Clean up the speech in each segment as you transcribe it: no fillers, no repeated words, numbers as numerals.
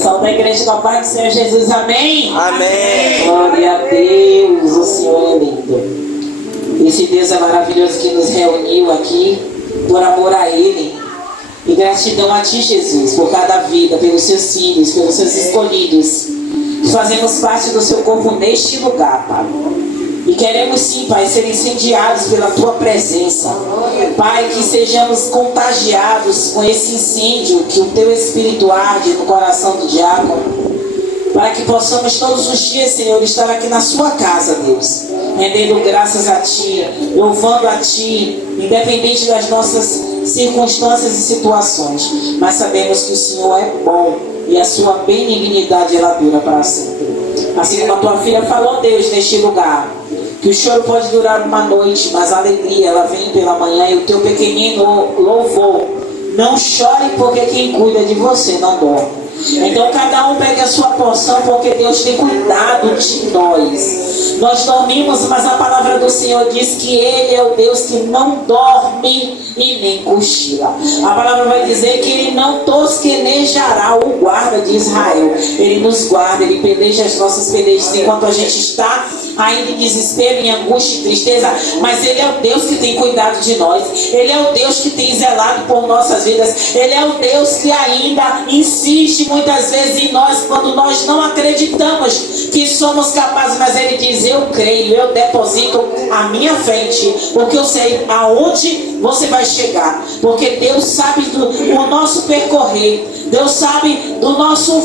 Salve a igreja da paz do Senhor Jesus, amém? Amém. Glória a Deus, o Senhor é lindo. Esse Deus é maravilhoso que nos reuniu aqui por amor a Ele. E gratidão a Ti, Jesus, por cada vida, pelos Seus filhos, pelos Seus escolhidos. Fazemos parte do Seu corpo neste lugar, Pai. E queremos sim, Pai, ser incendiados pela Tua presença. Pai, que sejamos contagiados com esse incêndio que o Teu Espírito arde no coração do diácono. Para que possamos todos os dias, Senhor, estar aqui na Sua casa, Deus. Rendendo graças a Ti, louvando a Ti, independente das nossas circunstâncias e situações. Mas sabemos que o Senhor é bom e a Sua benignidade ela dura para sempre. Assim como a Tua filha falou, Deus, neste lugar, que o choro pode durar uma noite, mas a alegria ela vem pela manhã. E o Teu pequenino louvor: não chore, porque quem cuida de você não dorme. Então cada um pegue a sua porção, porque Deus tem cuidado de nós. Nós dormimos, mas a palavra do Senhor diz que Ele é o Deus que não dorme e nem cochila. A palavra vai dizer que Ele não tosquenejará o guarda de Israel. Ele nos guarda, Ele peleja as nossas pelejas enquanto a gente está ainda em desespero, em angústia e tristeza. Mas Ele é o Deus que tem cuidado de nós. Ele é o Deus que tem zelado por nossas vidas. Ele é o Deus que ainda insiste muitas vezes em nós quando nós não acreditamos que somos capazes. Mas Ele diz: eu creio, eu deposito a minha fé em Ti, porque eu sei aonde você vai chegar. Porque Deus sabe do nosso percorrer. Deus sabe do nosso,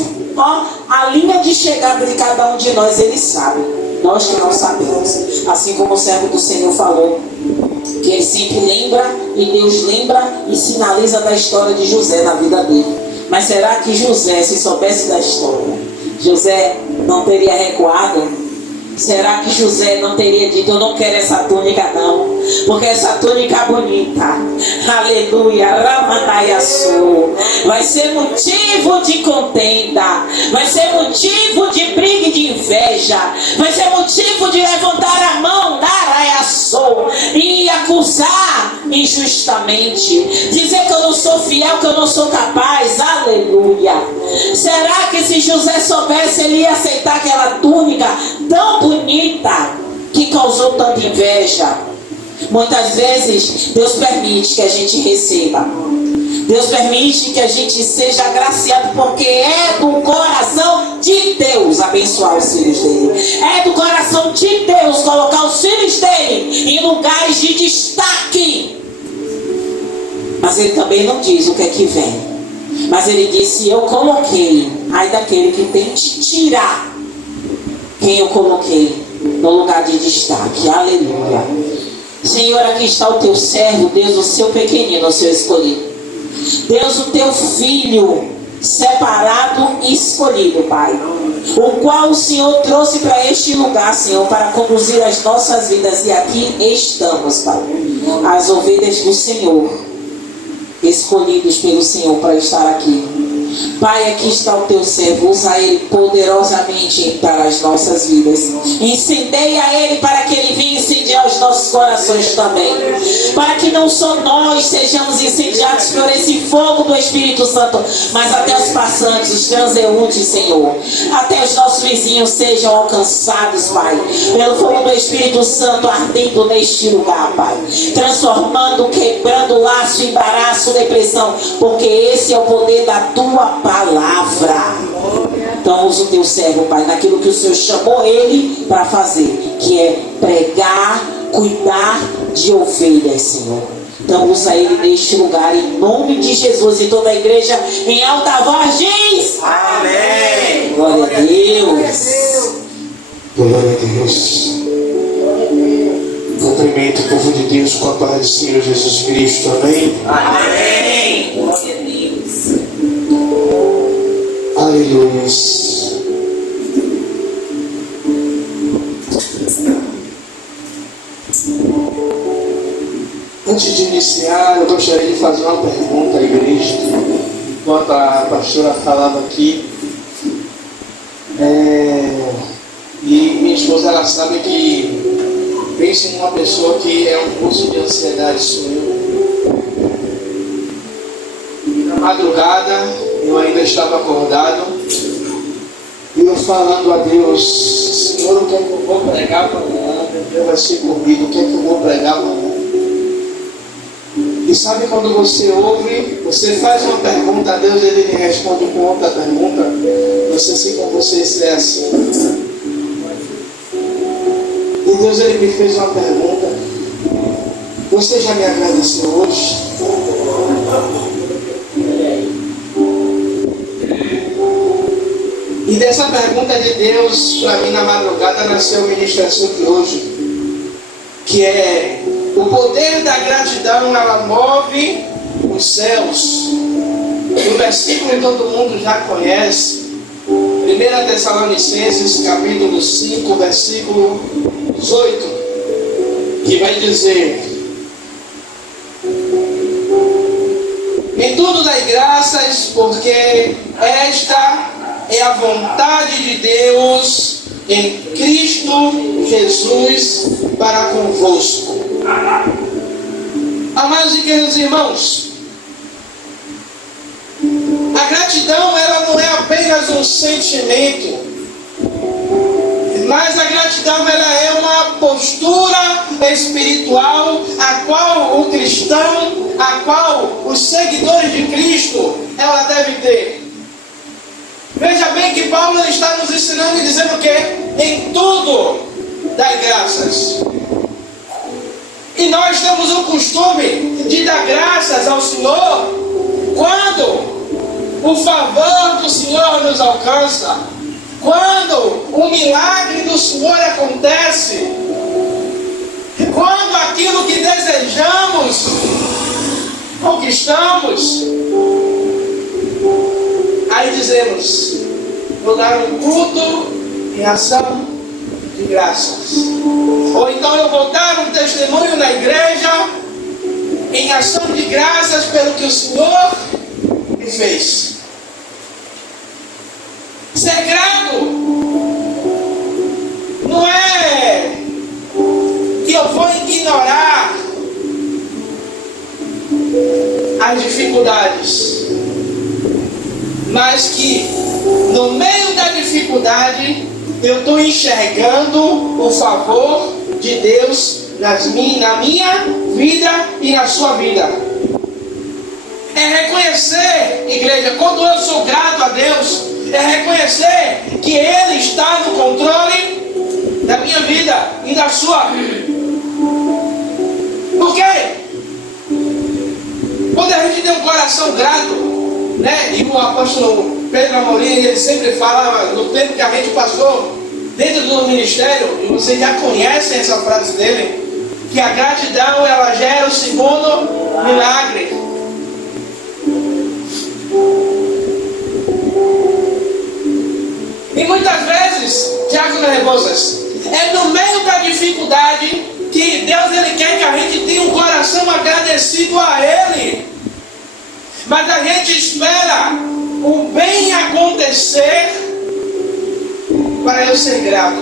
a linha de chegada de cada um de nós. Ele sabe. Nós que não sabemos. Assim como o servo do Senhor falou, que ele sempre lembra, e Deus lembra e sinaliza da história de José na vida dele. Mas será que José, se soubesse da história, José não teria recuado? Será que José não teria dito: eu não quero essa túnica não, porque essa túnica é bonita, aleluia, Ramanaiaçu, vai ser motivo de contenda, vai ser motivo de briga e de inveja, vai ser motivo de levantar a mão, e acusar injustamente, dizer que eu não sou fiel, que eu não sou capaz, aleluia. Será que se José soubesse, ele ia aceitar aquela túnica tão bonita que causou tanta inveja? Muitas vezes Deus permite que a gente receba, Deus permite que a gente seja agraciado, porque é do coração de Deus abençoar os filhos dele. É do coração de Deus colocar os filhos dele em lugares de destaque. Mas Ele também não diz o que é que vem. Mas Ele disse: eu coloquei, ai daquele que tente tirar quem eu coloquei no lugar de destaque. Aleluia. Senhor, aqui está o Teu servo, Deus, o Seu pequenino, o Seu escolhido. Deus, o Teu filho separado e escolhido, Pai, o qual o Senhor trouxe para este lugar, Senhor, para conduzir as nossas vidas. E aqui estamos, Pai, as ovelhas do Senhor, escolhidos pelo Senhor para estar aqui. Pai, aqui está o Teu servo, usa ele poderosamente para as nossas vidas. Incendeia ele para que ele venha incendiar os nossos corações também. Para que não só nós sejamos incendiados por esse fogo do Espírito Santo, mas até os passantes, os transeuntes, Senhor. Até os nossos vizinhos sejam alcançados, Pai, pelo fogo do Espírito Santo ardendo neste lugar, Pai. Transformando, quebrando laço, embaraço, depressão. Porque esse é o poder da Tua palavra. Então usa o Teu servo, Pai, naquilo que o Senhor chamou ele para fazer, que é pregar, cuidar de ovelhas, Senhor. Então usa ele neste lugar, em nome de Jesus. E toda a igreja em alta voz diz: amém. Glória a Deus. Glória a Deus. Cumprimento o povo de Deus com a paz do Senhor Jesus Cristo. Amém. Amém. Glória a Deus. Aleluia. Antes de iniciar, eu gostaria de fazer uma pergunta à igreja. Enquanto a pastora falava aqui, e minha esposa, ela sabe que pense numa pessoa que é um curso de ansiedade, sou eu. E na madrugada eu ainda estava acordado E eu falando a Deus: Senhor, o que é que eu vou pregar amanhã? Deus vai ser comigo, o que é que eu vou pregar amanhã? E sabe quando você ouve, você faz uma pergunta a Deus, Ele lhe responde com outra pergunta? Não sei se com vocês é assim. E Deus, Ele me fez uma pergunta: você já me agradeceu hoje? E dessa pergunta de Deus para mim na madrugada nasceu a ministração de hoje, que é: o poder da gratidão, ela move os céus. O versículo que todo mundo já conhece, 1 Tessalonicenses capítulo 5, versículo 18, que vai dizer: em tudo dai graças, porque esta é a vontade de Deus em Cristo Jesus para convosco. Amados e queridos irmãos, a gratidão, ela não é apenas um sentimento, mas a gratidão, ela é uma postura espiritual a qual o cristão, a qual os seguidores de Cristo, ela deve ter. Veja bem que Paulo está nos ensinando e dizendo que em tudo dai graças. E nós temos o costume de dar graças ao Senhor quando o favor do Senhor nos alcança, quando o milagre do Senhor acontece, quando aquilo que desejamos conquistamos. Aí dizemos: vou dar um culto em ação de graças. Ou então eu vou dar um testemunho na igreja em ação de graças pelo que o Senhor me fez. Ser grato não é que eu vou ignorar as dificuldades, mas que no meio da dificuldade eu estou enxergando o favor de Deus na minha vida e na sua vida. É reconhecer, igreja, quando eu sou grato a Deus, é reconhecer que Ele está no controle da minha vida e da sua. Por quê? Quando a gente tem um coração grato, né? E o apóstolo Pedro Amorim, ele sempre falava, no tempo que a gente passou dentro do ministério, e vocês já conhecem essa frase dele, que a gratidão, ela gera o segundo milagre. E muitas vezes, Tiago Rebosas, é no meio da dificuldade que Deus, ele quer que a gente tenha um coração agradecido a Ele. Mas a gente espera o bem acontecer para eu ser grato.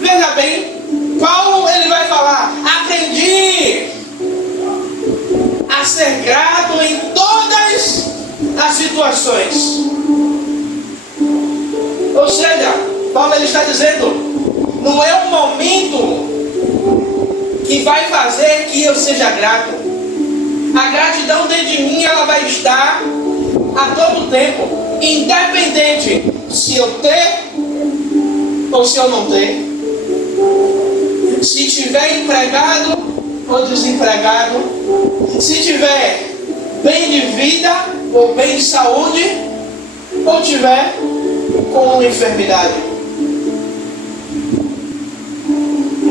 Veja bem, Paulo, ele vai falar: aprendi a ser grato em todas as situações. Ou seja, Paulo, ele está dizendo: não é o momento que vai fazer que eu seja grato. A gratidão dentro de mim, ela vai estar a todo tempo, independente se eu ter ou se eu não ter, se tiver empregado ou desempregado, se tiver bem de vida ou bem de saúde, ou tiver com uma enfermidade.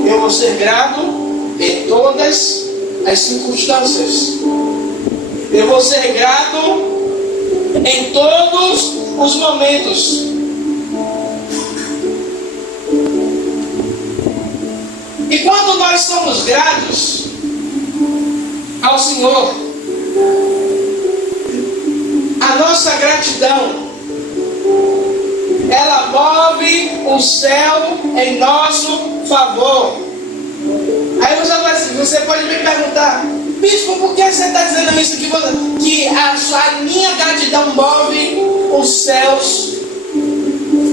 Eu vou ser grato em todas as circunstâncias. Eu vou ser grato em todos os momentos. E quando nós somos gratos ao Senhor, a nossa gratidão, ela move o céu em nosso favor. Aí você pode me perguntar: bispo, por que você está dizendo isso? Que a minha gratidão move os céus.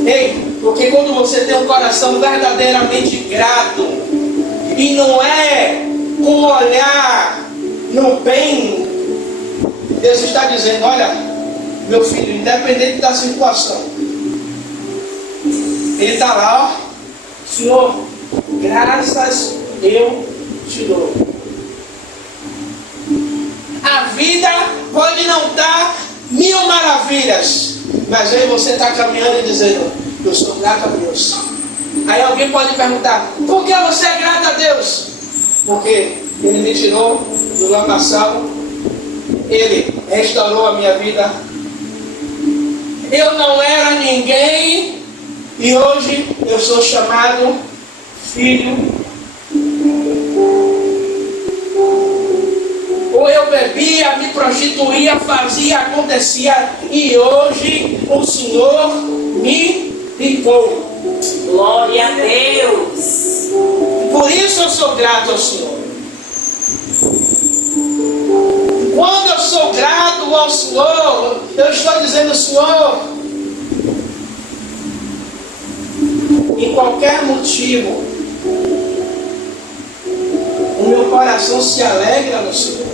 Ei, porque quando você tem um coração verdadeiramente grato, e não é com um olhar no bem, Deus está dizendo: olha, meu filho, independente da situação, Ele está lá, ó, Senhor, graças eu te dou. A vida pode não estar mil maravilhas, mas aí você está caminhando e dizendo: eu sou grato a Deus. Aí alguém pode perguntar: por que você é grato a Deus? Porque Ele me tirou do lamaçal, Ele restaurou a minha vida. Eu não era ninguém e hoje eu sou chamado filho. Ou eu bebia, me prostituía, fazia, acontecia, e hoje o Senhor me limpou. Glória a Deus. Por isso eu sou grato ao Senhor. Quando eu sou grato ao Senhor, eu estou dizendo: Senhor, em qualquer motivo, o meu coração se alegra no Senhor.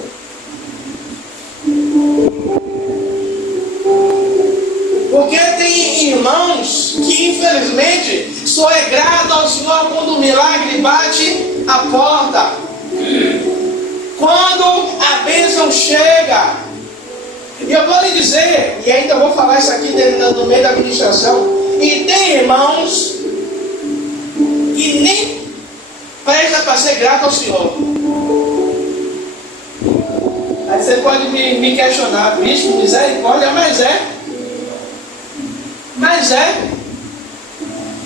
Porque tem irmãos que infelizmente só é grato ao Senhor quando o milagre bate a porta, quando a bênção chega. E eu vou lhe dizer, e ainda vou falar isso aqui no meio da administração, e tem irmãos que nem presta para ser grato ao Senhor. Aí você pode me questionar: bicho, misericórdia, mas é. Mas é.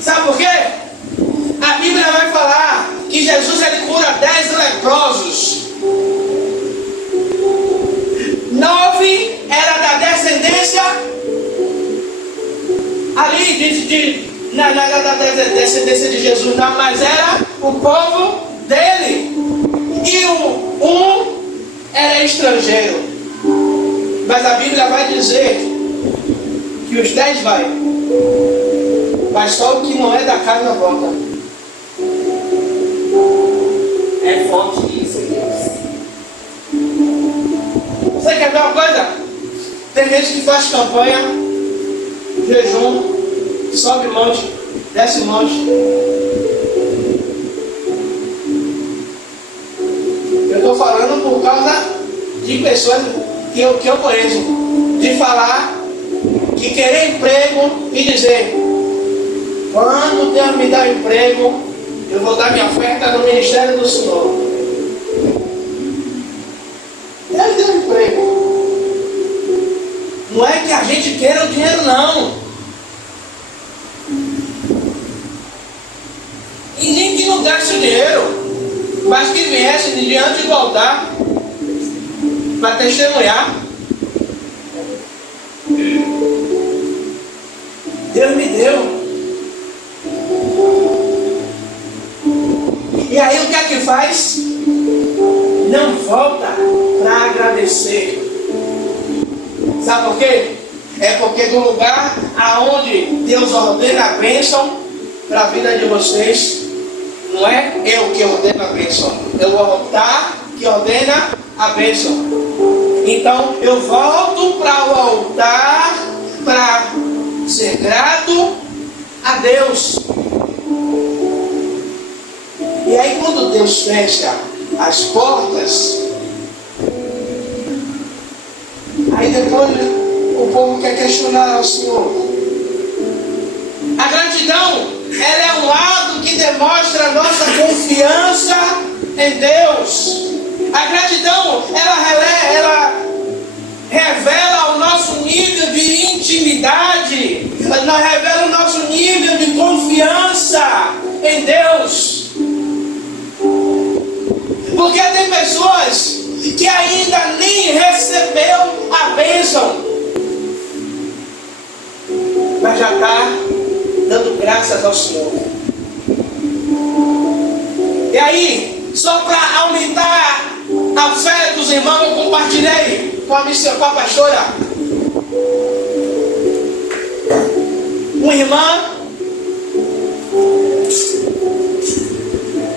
Sabe por quê? A Bíblia vai falar que Jesus ele cura 10 leprosos. 9 era da descendência ali não era da descendência de Jesus, não, mas era o povo dele. E um era estrangeiro. Mas a Bíblia vai dizer que os 10 vai, mas só o que não é da carne não volta. É forte isso, Deus. Você quer ver uma coisa? Tem gente que faz campanha, jejum, sobe monte, desce monte. Eu estou falando por causa de pessoas que eu conheço, de falar que querer emprego e dizer: quando Deus me dá emprego, eu vou dar minha oferta no ministério do Senhor. Deus deu emprego. Não é que a gente queira o dinheiro, não. E nem que não gaste o dinheiro, mas que viesse de diante do altar para testemunhar. Deus me deu. E aí o que é que faz? Não volta para agradecer. Sabe por quê? É porque do lugar aonde Deus ordena a bênção para a vida de vocês, não é eu que ordeno a bênção, é o altar que ordena a bênção. Então eu volto para o altar para ser grato a Deus. E aí quando Deus fecha as portas, aí depois o povo quer questionar ao Senhor. A gratidão, ela é um ato que demonstra a nossa confiança em Deus. A gratidão, ela revela o nosso nível de intimidade, ela revela o nosso nível de confiança em Deus. Porque tem pessoas que ainda nem recebeu a bênção, mas já está dando graças ao Senhor. E aí, só para aumentar a fé dos irmãos, eu compartilhei com a pastora uma irmã,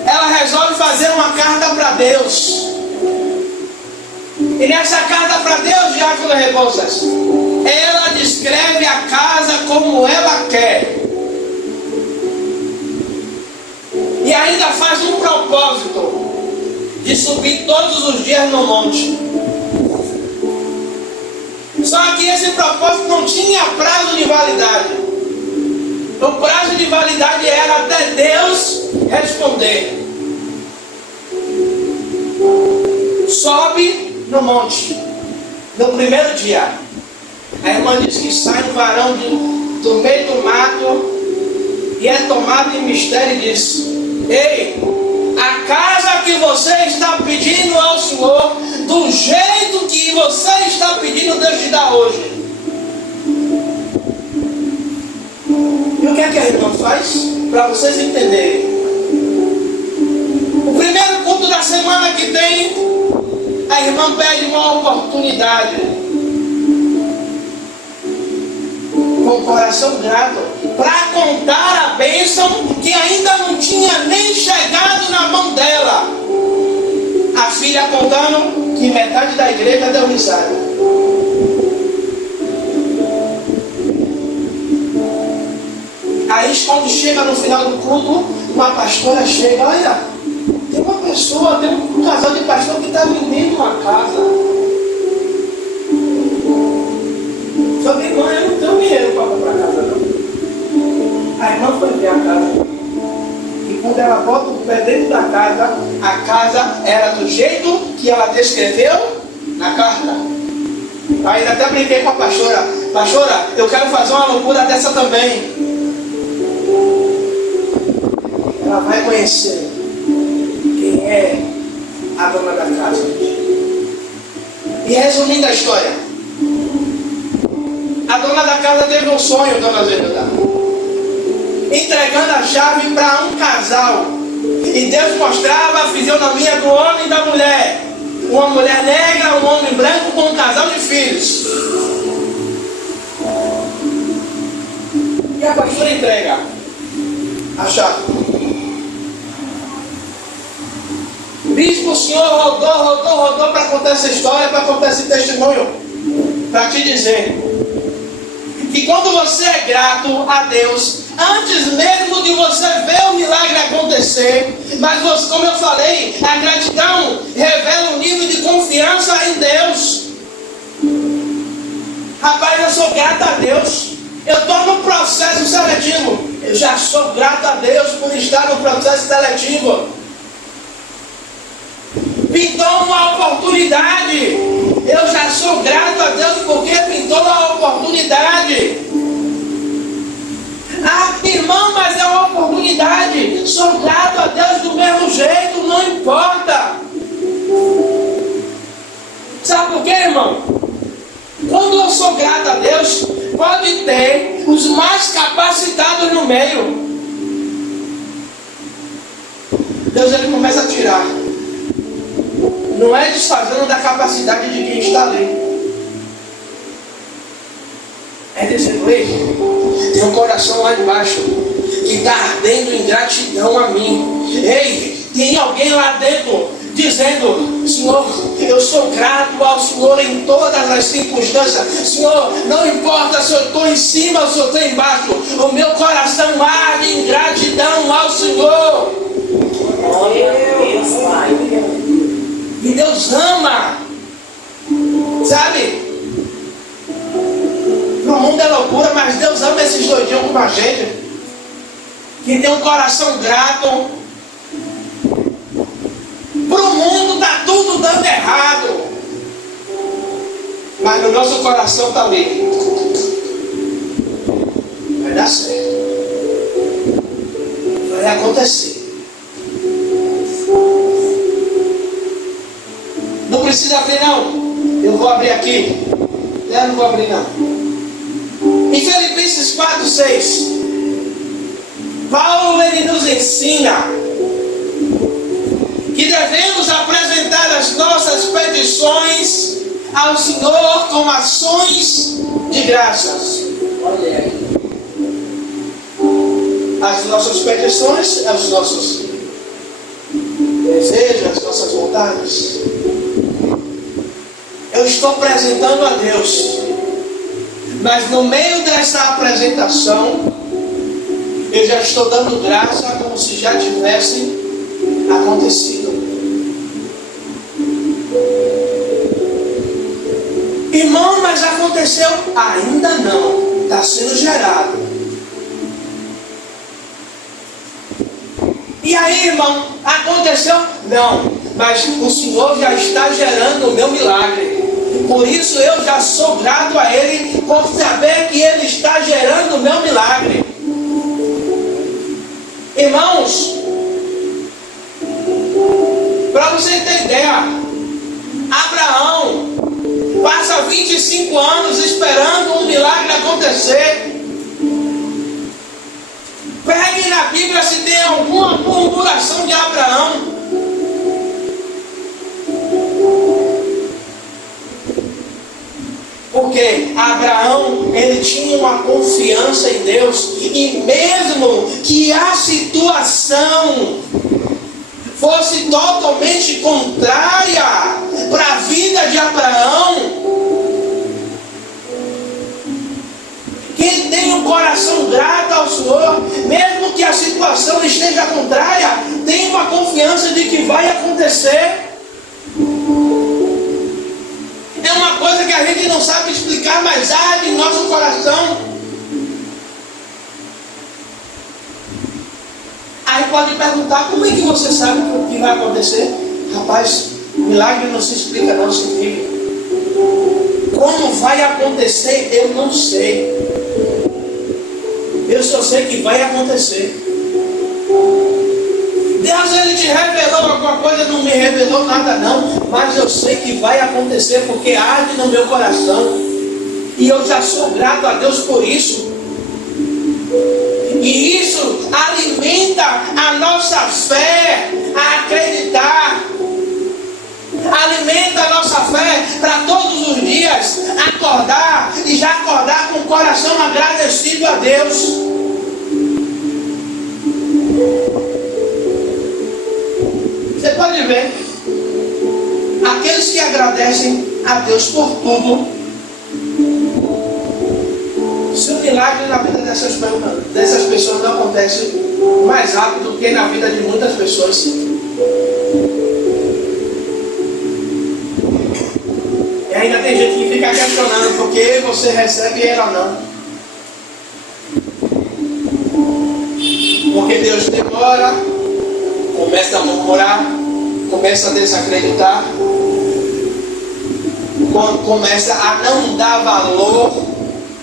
ela resolve fazer uma carta para Deus. E nessa carta para Deus, Diácono Rebouças, ela descreve a casa como ela quer. E ainda faz um propósito de subir todos os dias no monte. Só que esse propósito não tinha prazo de validade. O prazo de validade era até Deus responder. Sobe no monte. No primeiro dia, a irmã diz que sai um varão do meio do mato e é tomado em mistério e diz: ei, a casa que você está pedindo ao Senhor, do jeito que você está pedindo, Deus te dá hoje. E o que é que a irmã faz? Para vocês entenderem. O primeiro culto da semana que tem, a irmã pede uma oportunidade, com o coração grato, para contar a bênção que ainda não tinha nem chegado na mão dela. A filha contando que metade da igreja deu risada. Aí quando chega no final do culto, uma pastora chega: olha, tem uma pessoa, tem um casal de pastor que está vendendo uma casa. Só que irmã, eu não tenho dinheiro para comprar casa não. A irmã foi ver a casa. E quando ela bota o pé dentro da casa, a casa era do jeito que ela descreveu na carta. Aí até brinquei com a pastora: pastora, eu quero fazer uma loucura dessa também. Ela vai conhecer quem é a dona da casa. E resumindo a história, a dona da casa teve um sonho, dona Zerida, entregando a chave para um casal. E Deus mostrava a fisionomia do homem e da mulher. Uma mulher negra, um homem branco com um casal de filhos. E a pastora entrega a chave. Bispo, o senhor rodou para contar essa história, para contar esse testemunho, para te dizer que quando você é grato a Deus, antes mesmo de você ver o milagre acontecer, mas você, como eu falei, a gratidão revela um nível de confiança em Deus. Rapaz, eu sou grato a Deus. Eu estou no processo seletivo. Eu já sou grato a Deus por estar no processo seletivo. Pintou uma oportunidade. Eu já sou grato a Deus porque pintou uma oportunidade. Ah, irmão, mas é uma oportunidade. Sou grato a Deus do mesmo jeito, não importa. Sabe por quê, irmão? Quando eu sou grato a Deus, pode ter os mais capacitados no meio. Deus, ele começa a tirar. Não é desfazendo da capacidade de quem está ali. É dizendo: ei, tem um coração lá embaixo que está ardendo em gratidão a mim. Ei, tem alguém lá dentro dizendo: Senhor, eu sou grato ao Senhor em todas as circunstâncias. Senhor, não importa se eu estou em cima ou se eu estou embaixo, o meu coração arde em gratidão ao Senhor. Glória a Deus, Pai. E Deus ama, sabe? No mundo é loucura, mas Deus ama esses doidinhos como a gente, que tem um coração grato. Pro mundo está tudo dando errado, mas no nosso coração está ali. Vai dar certo, vai acontecer. Não precisa abrir não. Eu vou abrir aqui. Eu não vou abrir não. Em Filipenses 4:6, Paulo ele nos ensina que devemos apresentar as nossas petições ao Senhor com ações de graças. Olha aí. as nossas petições, os nossos desejos, as nossas vontades. Eu estou apresentando a Deus, mas no meio dessa apresentação, eu já estou dando graça como se já tivesse acontecido. Irmão, mas aconteceu? Ainda não, está sendo gerado. E aí, irmão, aconteceu? Não, mas o Senhor já está gerando o meu milagre. Por isso eu já sou grato a Ele, por saber que Ele está gerando o meu milagre. Irmãos, para você ter ideia, Abraão passa 25 anos esperando um milagre acontecer. Pegue na Bíblia se tem alguma murmuração de Abraão. Porque Abraão, ele tinha uma confiança em Deus, e mesmo que a situação fosse totalmente contrária para a vida de Abraão, quem tem um coração grato ao Senhor, mesmo que a situação esteja contrária, tem uma confiança de que vai acontecer. É uma coisa que a gente não sabe explicar, mas arde em nosso coração. Aí pode perguntar, como é que você sabe o que vai acontecer? Rapaz, milagre não se explica, não se vive. Como vai acontecer, eu não sei. Eu só sei que vai acontecer. Deus, Ele te revelou alguma coisa? Não me revelou nada não, mas eu sei que vai acontecer, porque arde no meu coração, e eu já sou grato a Deus por isso. E isso alimenta a nossa fé a acreditar, alimenta a nossa fé para todos os dias acordar, e já acordar com o coração agradecido a Deus. Você pode ver, aqueles que agradecem a Deus por tudo, se o milagre na vida dessas pessoas não acontece mais rápido do que na vida de muitas pessoas. E ainda tem gente que fica questionando por que você recebe e ela não. Porque Deus demora, começa a murmurar, começa a desacreditar, começa a não dar valor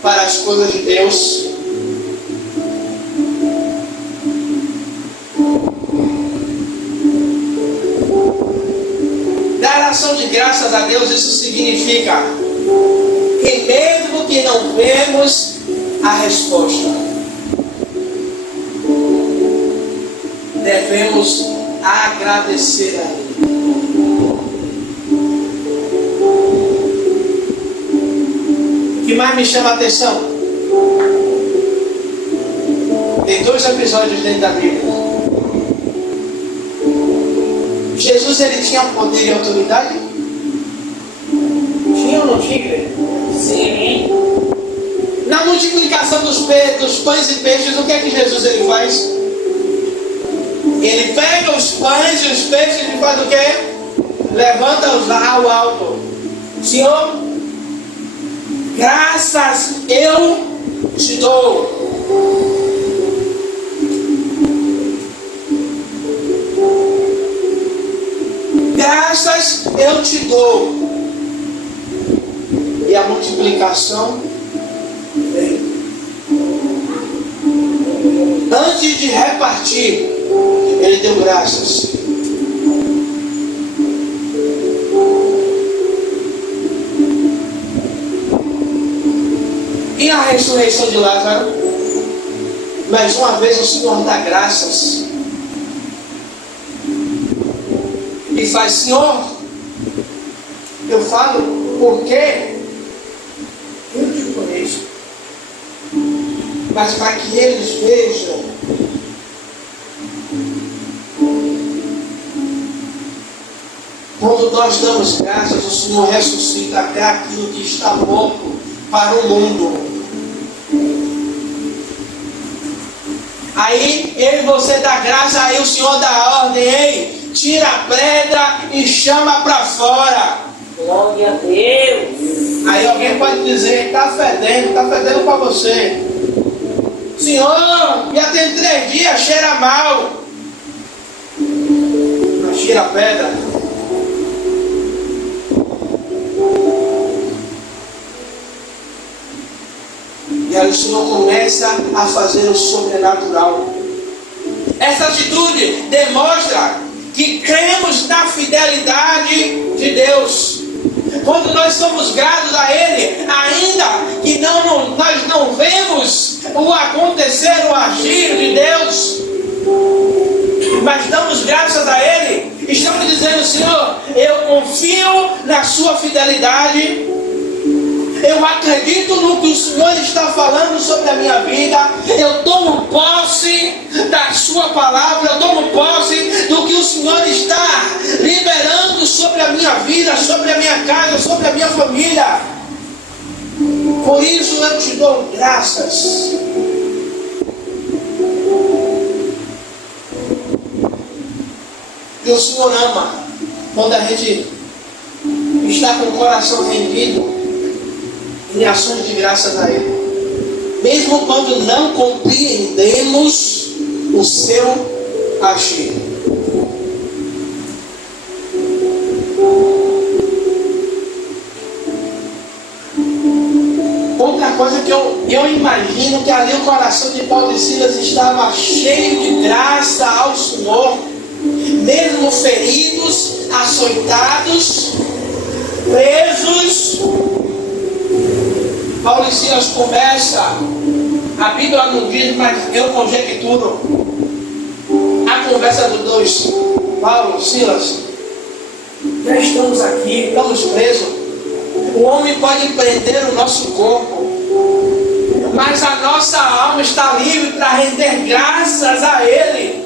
para as coisas de Deus. Dar ação de graças a Deus, isso significa que mesmo que não vemos a resposta, devemos agradecer a Ele. O que mais me chama a atenção? Tem 2 episódios dentro da Bíblia. Jesus, ele tinha poder e autoridade? Tinha ou não tinha? Sim. Na multiplicação dos pães e peixes, o que é que Jesus ele faz? Ele pega os pães e os peixes e faz o quê? Levanta-os ao alto. Senhor, graças eu te dou. Graças eu te dou. E a multiplicação veio. Antes de repartir, ele deu graças. E a ressurreição de Lázaro? Mais uma vez o Senhor dá graças. E faz, Senhor, eu falo porque eu te conheço. Mas para que eles vejam Quando nós damos graças, o Senhor ressuscita até aquilo que está morto para o mundo. Aí eu e você dá graça, aí o Senhor dá ordem, ei, tira a pedra e chama para fora. Glória a Deus. Aí alguém pode dizer, está fedendo para você. Senhor, já tem 3 dias, cheira mal. Mas tira a pedra. E aí o Senhor começa a fazer o sobrenatural. Essa atitude demonstra que cremos na fidelidade de Deus. Quando nós somos gratos a Ele, ainda que nós não vemos o acontecer, o agir de Deus, mas damos graças a Ele, estamos dizendo, Senhor, eu confio na sua fidelidade. Eu acredito no que o Senhor está falando sobre a minha vida. Eu tomo posse da sua palavra. Eu tomo posse do que o Senhor está liberando sobre a minha vida, sobre a minha casa, sobre a minha família. Por isso eu te dou graças. E o Senhor ama quando a gente está com o coração rendido em ações de graças a Ele, mesmo quando não compreendemos o seu agir. Outra coisa que eu imagino que ali o coração de Paulo e Silas estava cheio de graça ao Senhor, mesmo feridos, açoitados, presos. Paulo e Silas começa, a Bíblia não diz, mas eu conjecturo, a conversa dos dois, Paulo e Silas. Já estamos aqui, estamos presos. O homem pode prender o nosso corpo, mas a nossa alma está livre para render graças a Ele.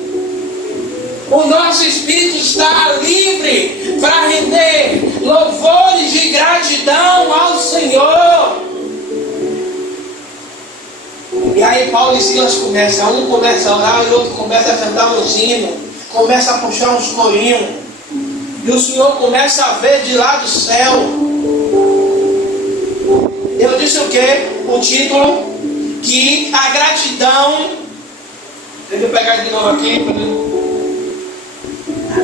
O nosso espírito está livre para render louvores de gratidão ao Senhor. E aí Paulo e Silas começam, um começa a orar e o outro começa a cantar uns hinos, começa a puxar uns corinhos. E o Senhor começa a ver de lá do céu. Eu disse o quê? O título, que a gratidão, deixa eu pegar de novo aqui.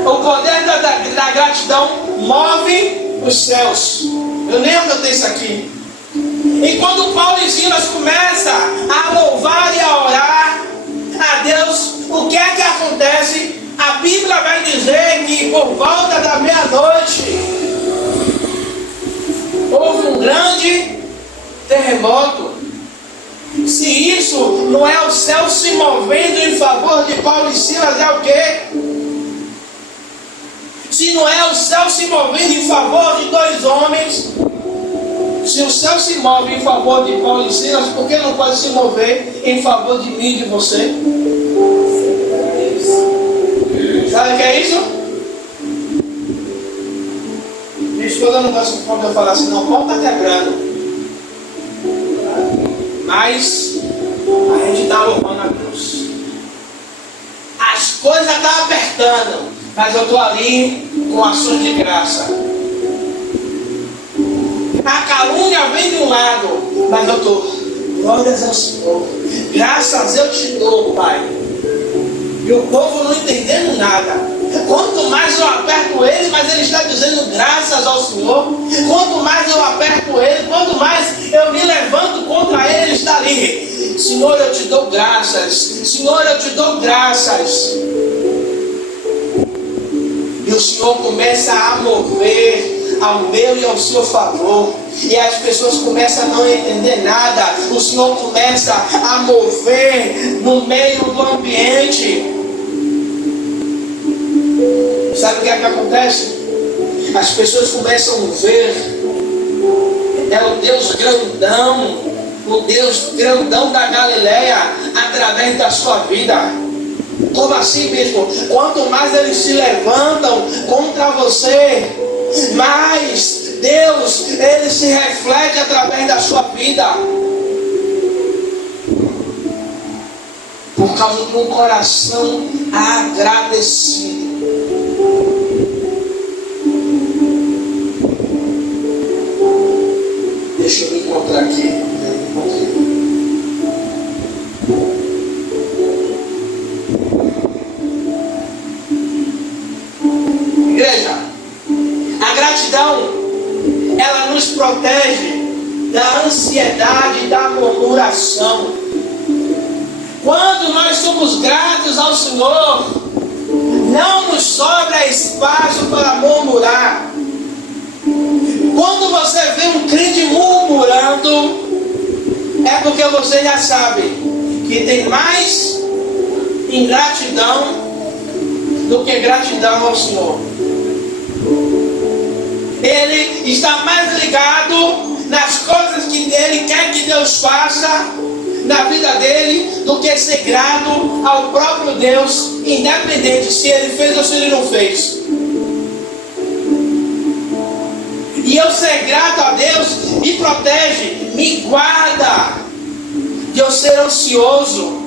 O poder da gratidão move os céus. Eu nem anotei isso aqui. E quando Paulo e Silas começam a louvar e a orar a Deus, o que é que acontece? A Bíblia vai dizer que por volta da meia-noite houve um grande terremoto. Se isso não é o céu se movendo em favor de Paulo e Silas, é o quê? Se não é o céu se movendo em favor de 2 homens, se o céu se move em favor de Paulo e Silas, por que não pode se mover em favor de mim e de você? Sabe o que é isso? Minha esposa não gosta quando eu falar assim, não, o pau está quebrando. Mas a gente está louvando a Deus. As coisas estão apertando, mas eu estou ali com ações de graça. A calúnia vem de um lado, mas eu estou, glórias ao Senhor, graças eu te dou, Pai. E o povo não entendendo nada. Quanto mais eu aperto ele, mais ele está dizendo graças ao Senhor. Quanto mais eu aperto ele, quanto mais eu me levanto contra ele, ele está ali. Senhor, eu te dou graças. Senhor, eu te dou graças. E o Senhor começa a mover ao meu e ao seu favor. E as pessoas começam a não entender nada. O Senhor começa a mover no meio do ambiente. Sabe o que é que acontece? As pessoas começam a ver. É o Deus grandão. O Deus grandão da Galileia através da sua vida. Como assim, bispo? Quanto mais eles se levantam contra você, Mas Deus, Ele se reflete através da sua vida. Por causa de um coração agradecido. Deixa eu me encontrar aqui. Igreja, a gratidão, ela nos protege da ansiedade e da murmuração. Quando nós somos gratos ao Senhor, não nos sobra espaço para murmurar. Quando você vê um crente murmurando, é porque você já sabe que tem mais ingratidão do que gratidão ao Senhor. Ele está mais ligado nas coisas que ele quer que Deus faça na vida dele do que ser grato ao próprio Deus, independente se ele fez ou se ele não fez. E eu ser grato a Deus me protege, me guarda de eu ser ansioso.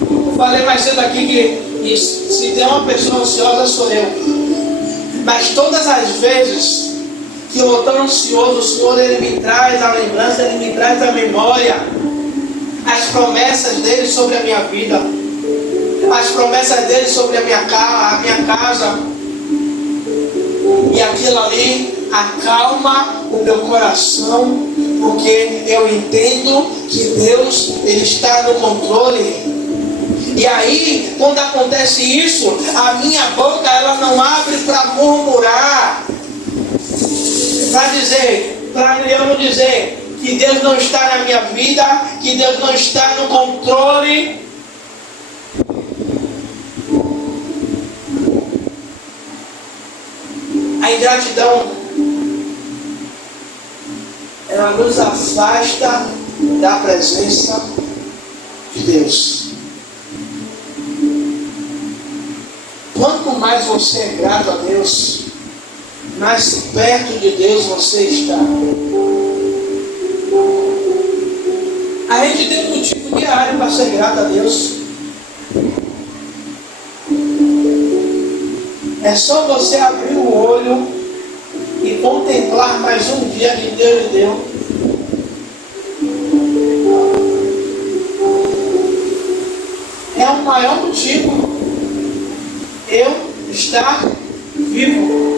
Eu falei mais cedo aqui que se tem uma pessoa ansiosa sou eu. Mas todas as vezes que eu estou ansioso, o Senhor, Ele me traz a lembrança, Ele me traz a memória, as promessas dEle sobre a minha vida, as promessas dEle sobre a minha casa, e aquilo ali acalma o meu coração, porque eu entendo que Deus, Ele está no controle. E aí, quando acontece isso, a minha boca ela não abre para murmurar, para eu não dizer que Deus não está na minha vida, que Deus não está no controle. A ingratidão, ela nos afasta da presença de Deus. Quanto mais você é grato a Deus, mais perto de Deus você está. A gente tem um motivo diário para ser grato a Deus. É só você abrir o olho e contemplar mais um dia que Deus lhe deu. É o maior motivo eu estar vivo.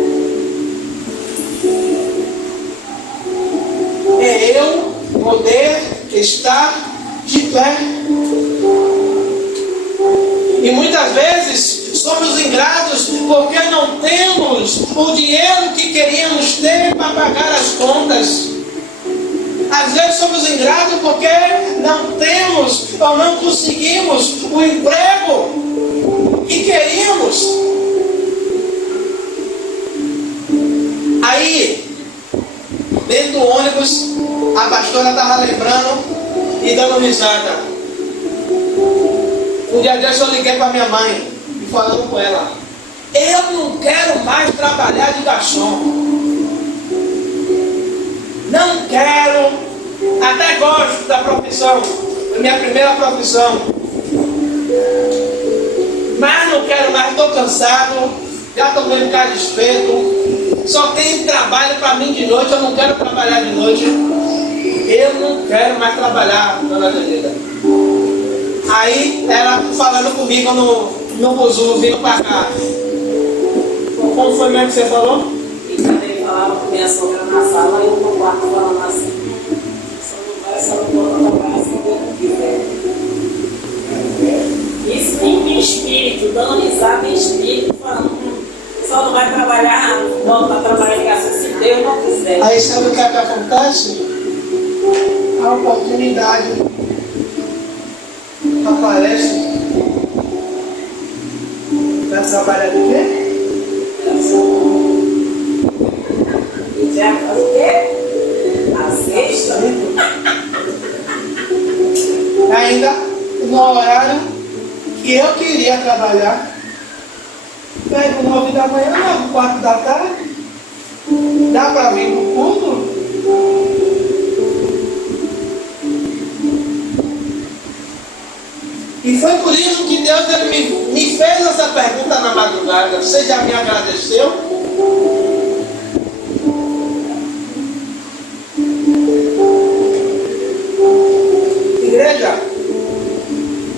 É eu poder estar de pé. E muitas vezes somos ingratos porque não temos o dinheiro que queríamos ter para pagar as contas. Às vezes somos ingratos porque não temos ou não conseguimos o emprego que queríamos. Aí, dentro do ônibus, a pastora estava lembrando e dando risada. Um dia desse eu liguei para minha mãe e falando com ela: eu não quero mais trabalhar de garçom. Não quero. Até gosto da profissão. Foi minha primeira profissão. Mas não quero mais, estou cansado. Já estou vendo ficar despeito. Só tem trabalho para mim de noite. Eu não quero trabalhar de noite. Eu não quero mais trabalhar, dona Janeda. Aí ela falando comigo no buzu, vindo para cá. Como foi mesmo que você falou? E também falava com minha sogra na sala e eu no quarto falando assim: só não vou trabalhar se Deus não quiser. Isso em espírito, dando risada em espírito, falando: só não vai trabalhar, não vai trabalhar em casa se Deus não quiser. Aí sabe o que é que acontece? A oportunidade aparece para trabalhar de quê? E já faz o quê? A sexta? Ainda no horário que eu queria trabalhar. pego 9 da manhã, levo 4 da tarde. Dá para vir pro culto? E foi por isso que Deus ele me fez essa pergunta na madrugada. Você já me agradeceu? Igreja,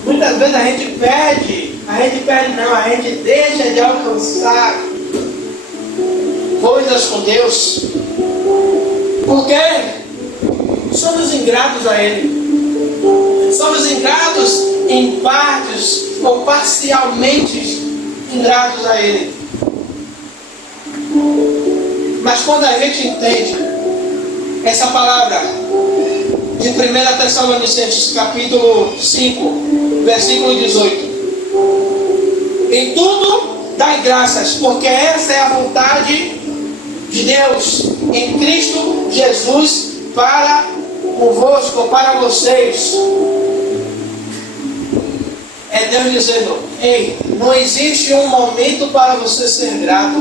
muitas vezes a gente deixa de alcançar coisas com Deus, porque somos ingratos a Ele. Somos ingratos em partes ou parcialmente ingratos a Ele. Mas quando a gente entende essa palavra de 1 Tessalonicenses capítulo 5, versículo 18: em tudo dai graças, porque essa é a vontade de Deus em Cristo Jesus para convosco, para vocês. É Deus dizendo: ei, não existe um momento para você ser grato.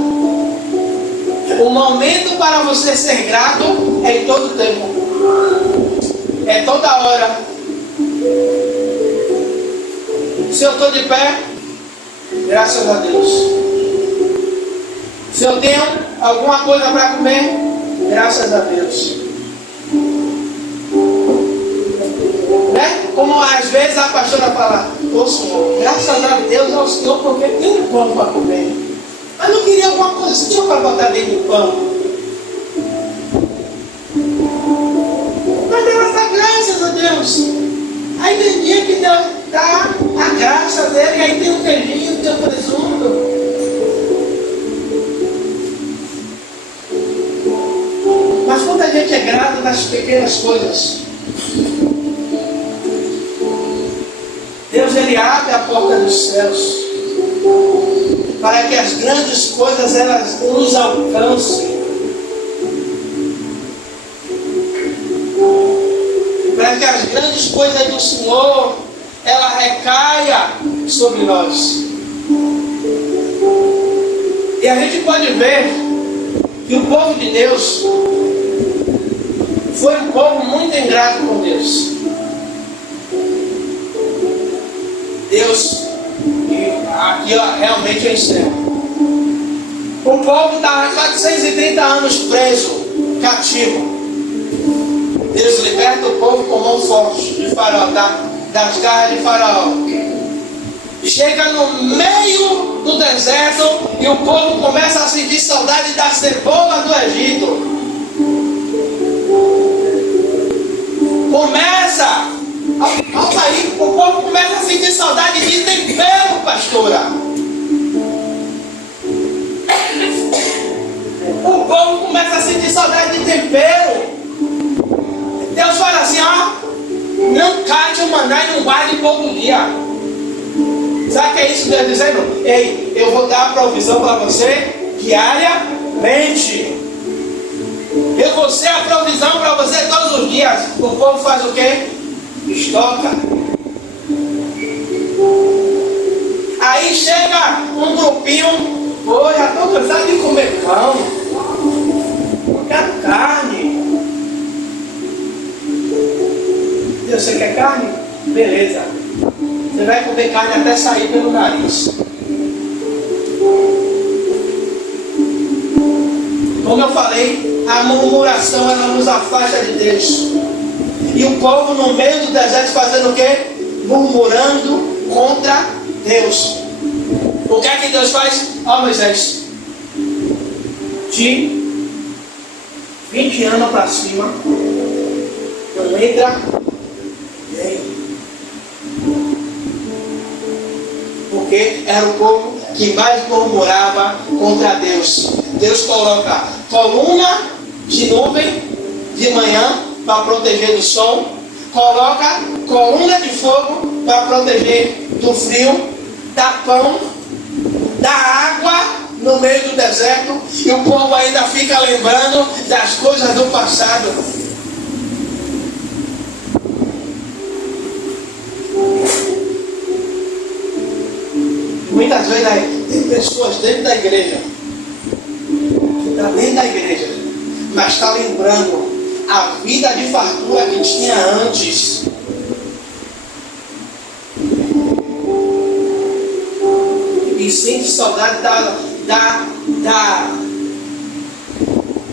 O momento para você ser grato é em todo tempo, é toda hora. Se eu estou de pé, graças a Deus. Se eu tenho alguma coisa para comer, graças a Deus. Né? Como às vezes a pastora fala: ô Senhor, graças a Deus ao Senhor, porque tem pão para comer. Mas não queria alguma coisa, você tinha para botar dentro do pão. Mas Deus dá graças a Deus. Aí tem dia que Deus dá a graça dele, e aí tem um queijinho, tem um presunto. Mas quando a gente é grato nas pequenas coisas, Deus ele abre a porta dos céus para que as grandes coisas elas nos alcancem, para que as grandes coisas do Senhor ela recaia sobre nós. E a gente pode ver que o povo de Deus foi um povo muito ingrato com Deus. Deus, e aqui ó, realmente eu encerro. O povo estava 430 anos preso, cativo. Deus liberta o povo com mão forte de Faraó, das garras de Faraó. Chega no meio do deserto e o povo começa a sentir saudade da cebola do Egito. O povo começa a sentir saudade de tempero, pastora. O povo começa a sentir saudade de tempero. Deus fala assim: ó, não cate o maná e não guarde todo dia. Sabe o que é isso Deus dizendo? Ei, eu vou dar a provisão para você diariamente. Eu vou ser a provisão para você todos os dias. O povo faz o quê? Estoca. Aí chega um grupinho: pô, já estou cansado de comer pão, eu quero carne. Deus, você quer carne? Beleza. Você vai comer carne até sair pelo nariz. Como eu falei, a murmuração ela nos afasta de Deus. E o povo no meio do deserto fazendo o quê? Murmurando contra Deus. O que é que Deus faz? Ó, Moisés, de 20 anos para cima, não entra ninguém. Porque era o povo que mais murmurava contra Deus. Deus coloca coluna de nuvem de manhã para proteger do sol, coloca coluna de fogo para proteger do frio, dá pão, dá água no meio do deserto, e o povo ainda fica lembrando das coisas do passado. Muitas vezes Tem pessoas dentro da igreja, que está dentro da igreja, mas está lembrando a vida de fartura que tinha antes. E sente saudade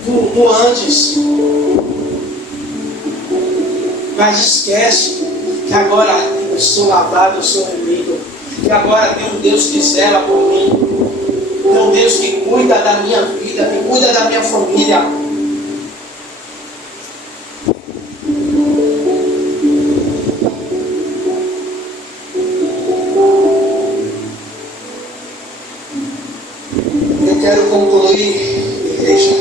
do antes. Mas esquece que agora eu sou lavado, eu sou remido. Que agora tem um Deus que zela por mim. Tem um Deus que cuida da minha vida, que cuida da minha família. Eu quero concluir, igreja.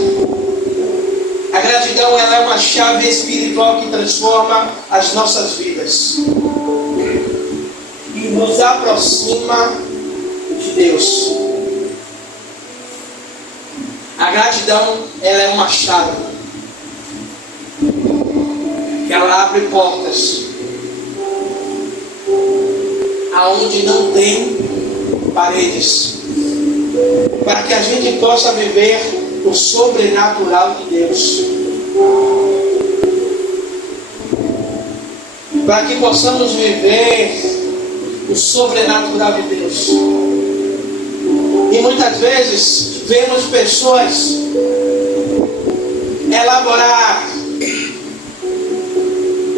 A gratidão, ela é uma chave espiritual que transforma as nossas vidas e nos aproxima de Deus. A gratidão, ela é uma chave que ela abre portas aonde não tem paredes, para que a gente possa viver o sobrenatural de Deus, para que possamos viver o sobrenatural de Deus. E muitas vezes vemos pessoas elaborar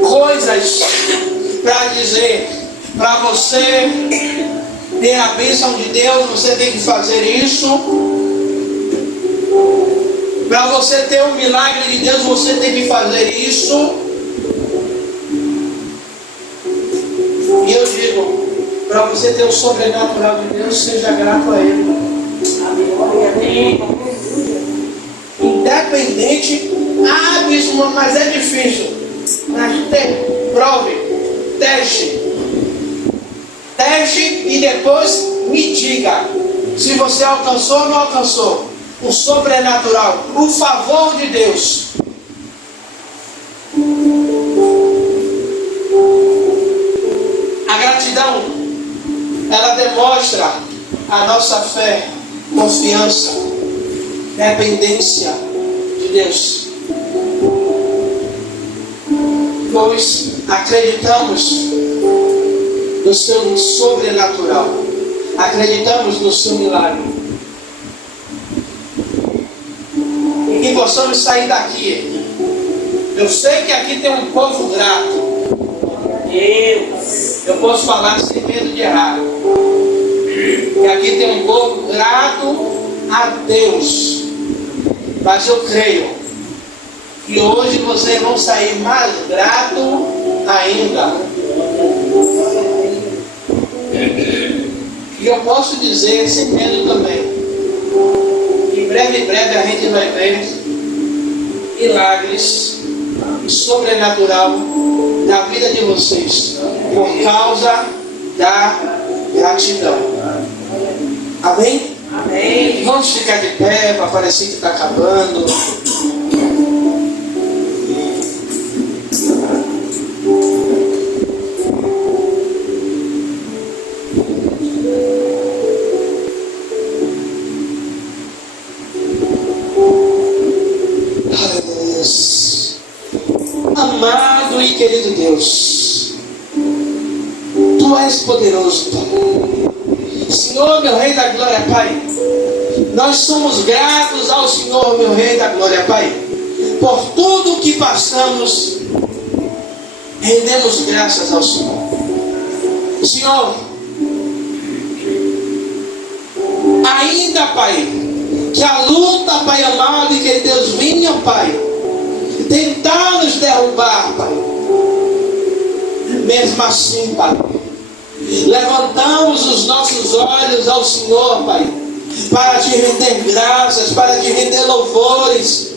coisas para dizer: para você ter a bênção de Deus, você tem que fazer isso. Para você ter o milagre de Deus, você tem que fazer isso. E eu digo, para você ter o sobrenatural de Deus, seja grato a Ele. Independente, bispo, mas é difícil. Mas prove, teste e depois me diga se você alcançou ou não alcançou o sobrenatural, o favor de Deus. A gratidão, ela demonstra a nossa fé, confiança, dependência de Deus, pois acreditamos no seu sobrenatural, acreditamos no seu milagre, e que possamos sair daqui. Eu sei que aqui tem um povo grato. Eu posso falar sem medo de errar. E aqui tem um povo grato a Deus. Mas eu creio que hoje vocês vão sair mais gratos ainda. E eu posso dizer sem medo também, que breve a gente vai ver milagres sobrenatural na vida de vocês, por causa da gratidão. Amém? Amém. Vamos ficar de pé, para parecer que está acabando. Amado e querido Deus, Tu és poderoso, Pai. Senhor, meu Rei da Glória, Pai, nós somos gratos ao Senhor, meu Rei da Glória, Pai, por tudo que passamos. Rendemos graças ao Senhor. Senhor, ainda, Pai, que a luta, Pai amado e querido Deus, vinha, Pai, tentar nos derrubar, Pai. Mesmo assim, Pai, levantamos os nossos olhos ao Senhor, Pai, para te render graças, para te render louvores,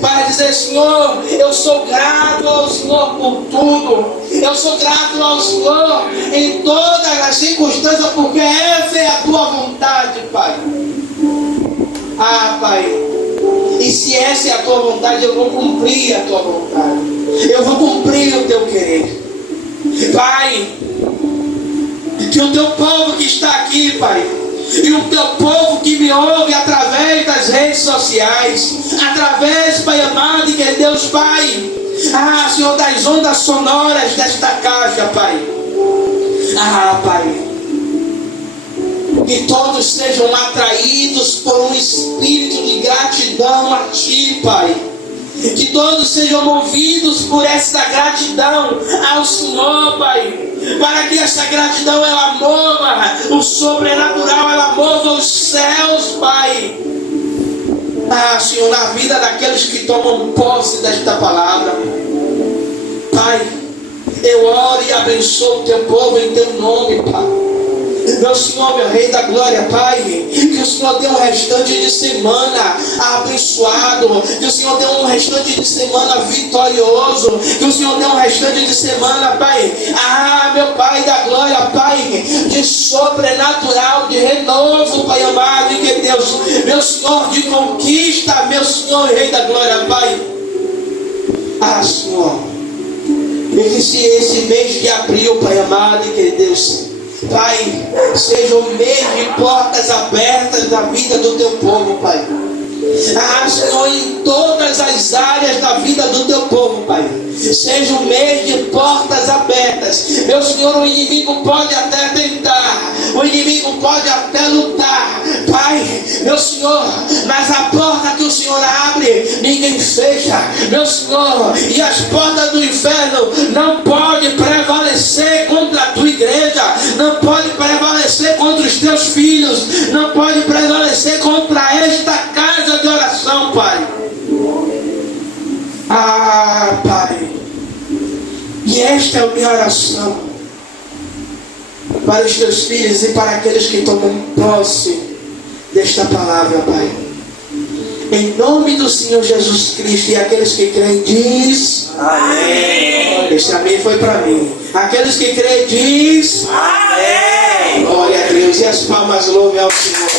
para dizer: Senhor, eu sou grato ao Senhor por tudo. Eu sou grato ao Senhor em todas as circunstâncias, porque essa é a Tua vontade, Pai. Ah, Pai, e se essa é a Tua vontade, eu vou cumprir a Tua vontade. Eu vou cumprir o Teu querer. Pai, que o Teu povo que está aqui, Pai, E o teu povo que me ouve através das redes sociais, através, Pai amado, que é Deus, Pai, Senhor, das ondas sonoras desta caixa, Pai. Pai, que todos sejam atraídos por um espírito de gratidão a Ti, Pai. Que todos sejam movidos por essa gratidão ao Senhor, Pai. Para que essa gratidão ela mova o sobrenatural, ela mova os céus, Pai. Senhor, na vida daqueles que tomam posse desta palavra, Pai, eu oro e abençoo o teu povo em teu nome, Pai. Meu Senhor, meu Rei da Glória, Pai, que o Senhor dê um restante de semana abençoado, que o Senhor dê um restante de semana vitorioso, que o Senhor dê um restante de semana, Pai, meu Pai da Glória, Pai, de sobrenatural, de renovo, Pai amado, e que Deus, meu Senhor, de conquista, meu Senhor, Rei da Glória, Pai. Senhor, e que se esse mês de abril, Pai amado, e que Deus, Pai, seja um mês de portas abertas na vida do teu povo, Pai. Senhor, em todas as áreas da vida do teu povo, Pai, seja um mês de portas abertas. Meu Senhor, o inimigo pode até tentar, o inimigo pode até lutar, Pai, meu Senhor, mas a porta que o Senhor abre, ninguém fecha, meu Senhor, e as portas do inferno não podem prevalecer contra a tua igreja, não pode prevalecer contra os teus filhos, não pode prevalecer contra esta casa de oração, Pai. Pai, e esta é a minha oração para os teus filhos e para aqueles que tomam posse desta palavra, Pai. Em nome do Senhor Jesus Cristo, e aqueles que creem, diz amém. Este amém foi para mim. Aqueles que creem, diz amém. Glória a Deus. E as palmas louvem ao Senhor.